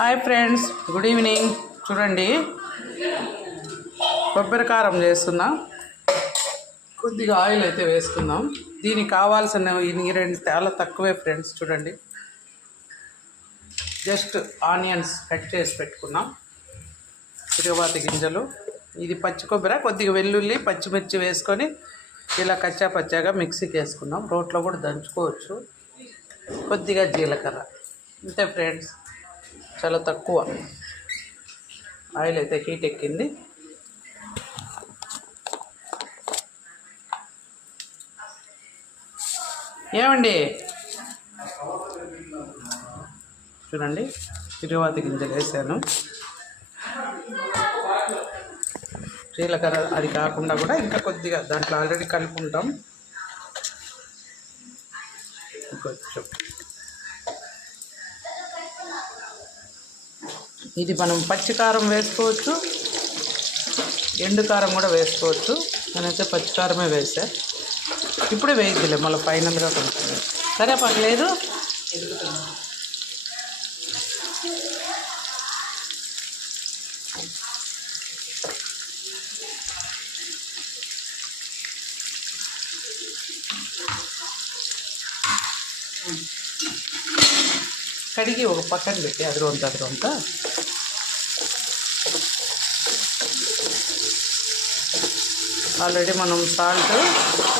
Hi friends, good evening. చూడండి, కొబ్బరి కారం చేస్తున్నా. కొద్దిగా ఆయిల్ అయితే వేసుకుందాం. దీనికి కావాల్సిన ఇంగ్రీడియంట్స్ చాలా తక్కువే ఫ్రెండ్స్. చూడండి, జస్ట్ ఆనియన్స్ కట్ చేసి పెట్టుకున్నాం, తిరుగుబాతి గింజలు, ఇది పచ్చి కొబ్బరి, కొద్దిగా వెల్లుల్లి, పచ్చిమిర్చి వేసుకొని ఇలా కచ్చా పచ్చాగా మిక్సీకి వేసుకున్నాం. రోట్లో కూడా దంచుకోవచ్చు. కొద్దిగా జీలకర్ర, అంతే ఫ్రెండ్స్, చాలా తక్కువ. ఆయిల్ అయితే హీట్ ఎక్కింది. ఏమండి, చూడండి, తిరుగుబాతి గింజలు వేసాను. జీలకర్ర అది కాకుండా కూడా ఇంకా కొద్దిగా దాంట్లో ఆల్రెడీ కలుపుకుంటాం. కొంచెం ఇది మనం పచ్చి కారం వేసుకోవచ్చు, ఎండు కారం కూడా వేసుకోవచ్చు. నేనైతే పచ్చి కారమే వేసా. ఇప్పుడే వేయద్దులే, మళ్ళీ ఫైనల్గా కొంచెం సరే పర్లేదు. కడిగి ఒక పక్కన పెట్టి అదిరొంత ఆల్రెడీ మనం సాల్ట్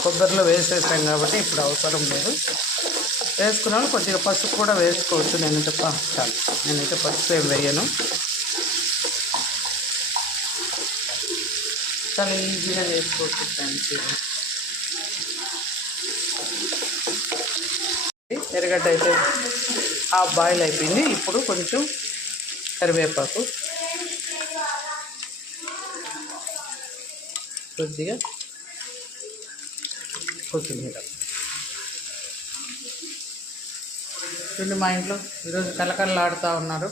కొబ్బరిలో వేసేసాం కాబట్టి ఇప్పుడు అవసరం లేదు. వేసుకున్నాను. కొద్దిగా పసుపు కూడా వేసుకోవచ్చు. నేనైతే పసుపు ఏం వేయను. చాలా ఈజీగా చేసుకోవచ్చు ఫ్రెండ్స్. ఎర్రగడ్డ అయితే హాఫ్ బాయిల్ అయిపోయింది. ఇప్పుడు కొంచెం కరివేపాకు, కొద్దిగా కొత్తిమీర. చూడండి, మా ఇంట్లో ఈరోజు కలకలలాడుతూ ఉన్నారు.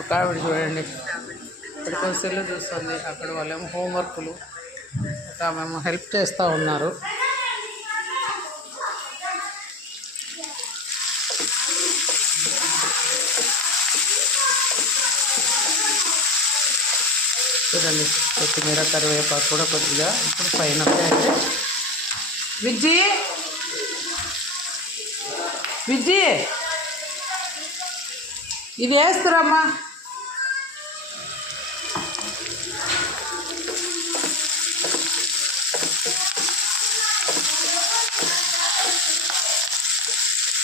ఒక ఆవిడ చూడండి, ఇక్కడ సెల్లు చూస్తుంది, అక్కడ వాళ్ళేమో హోంవర్క్లు, ఒక ఆమె హెల్ప్ చేస్తూ ఉన్నారు. చూడండి, కొత్తిమీర, కరివేపాకు కూడా కొద్దిగా. ఇప్పుడు ఫైనల్గా అయితే విజ్జి ఇది వేస్తురమ్మా.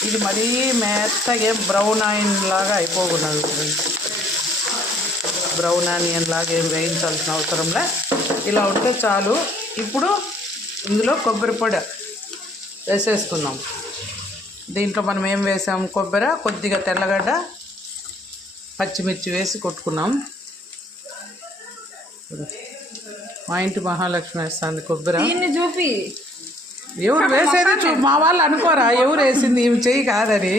ఇది మరీ మెత్తగా బ్రౌన్ ఆయిల్ లాగా అయిపోకున్నది. బ్రౌన్ ఆనియన్ లాగా ఏం వేయించాల్సిన అవసరంలే, ఇలా ఉంటే చాలు. ఇప్పుడు ఇందులో కొబ్బరి పొడి వేసేసుకుందాం. దీంట్లో మనం ఏం వేసాం, కొబ్బరి, కొద్దిగా తెల్లగడ్డ, పచ్చిమిర్చి వేసి కొట్టుకున్నాం. మా ఇంటి మహాలక్ష్మి వేస్తుంది కొబ్బరి. చూపి ఎవరు వేసేది మా వాళ్ళు అనుకోరా, ఎవరు వేసింది ఇవి చెయ్యి కాదని.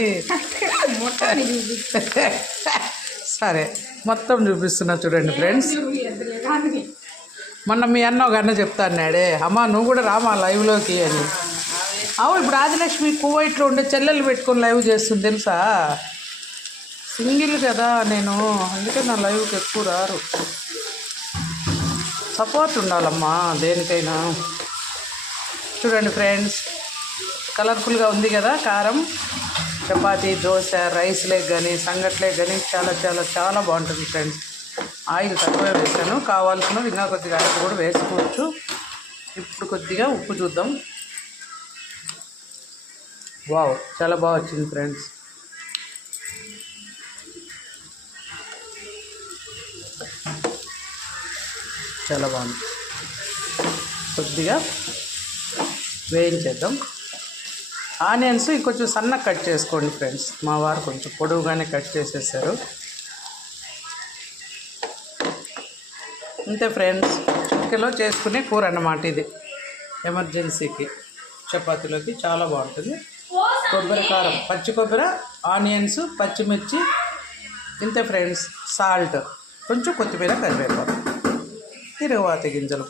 సరే, మొత్తం చూపిస్తున్నా చూడండి ఫ్రెండ్స్. మొన్న మీ అన్న ఒక అన్న చెప్తాన్నాడే, అమ్మ నువ్వు కూడా రామా లైవ్లోకి అని. అవును, ఇప్పుడు ఆదిలక్ష్మి కువైట్లో ఉండే చెల్లెలు పెట్టుకొని లైవ్ చేస్తుంది తెలుసా. సింగిల్ కదా నేను, అందుకే నా లైవ్కి ఎక్కువ రారు. సపోర్ట్ ఉండాలమ్మా దేనికైనా. చూడండి ఫ్రెండ్స్, కలర్ఫుల్గా ఉంది కదా కారం. చపాతీ, దోశ, రైస్ లేక్ కానీ, సంగట్లేక్ కానీ చాలా చాలా చాలా బాగుంటుంది ఫ్రెండ్స్. ఆయిల్ తక్కువే వేసాను, కావాల్సినవి ఇంకా కొద్దిగా ఆయిల్ కూడా వేసుకోవచ్చు. ఇప్పుడు కొద్దిగా ఉప్పు చూద్దాం. వావ్, చాలా బాగా వచ్చింది ఫ్రెండ్స్. చాలా బాగుంది. కొద్దిగా వేయించేద్దాం. ఆనియన్స్ ఇంకొంచెం సన్నగా కట్ చేసుకోండి ఫ్రెండ్స్. మా వారు కొంచెం పొడవుగానే కట్ చేసేసారు. అంతే ఫ్రెండ్స్, చిటికెలో చేసుకునే కూర అన్నమాట ఇది. ఎమర్జెన్సీకి చపాతీలోకి చాలా బాగుంటుంది. కొబ్బరి కారం, పచ్చి కొబ్బరి, ఆనియన్స్, పచ్చిమిర్చి, ఇంతే ఫ్రెండ్స్. సాల్ట్, కొంచెం కొత్తిమీర, కరివేపాకు, తిరుగుబాతి గింజలు.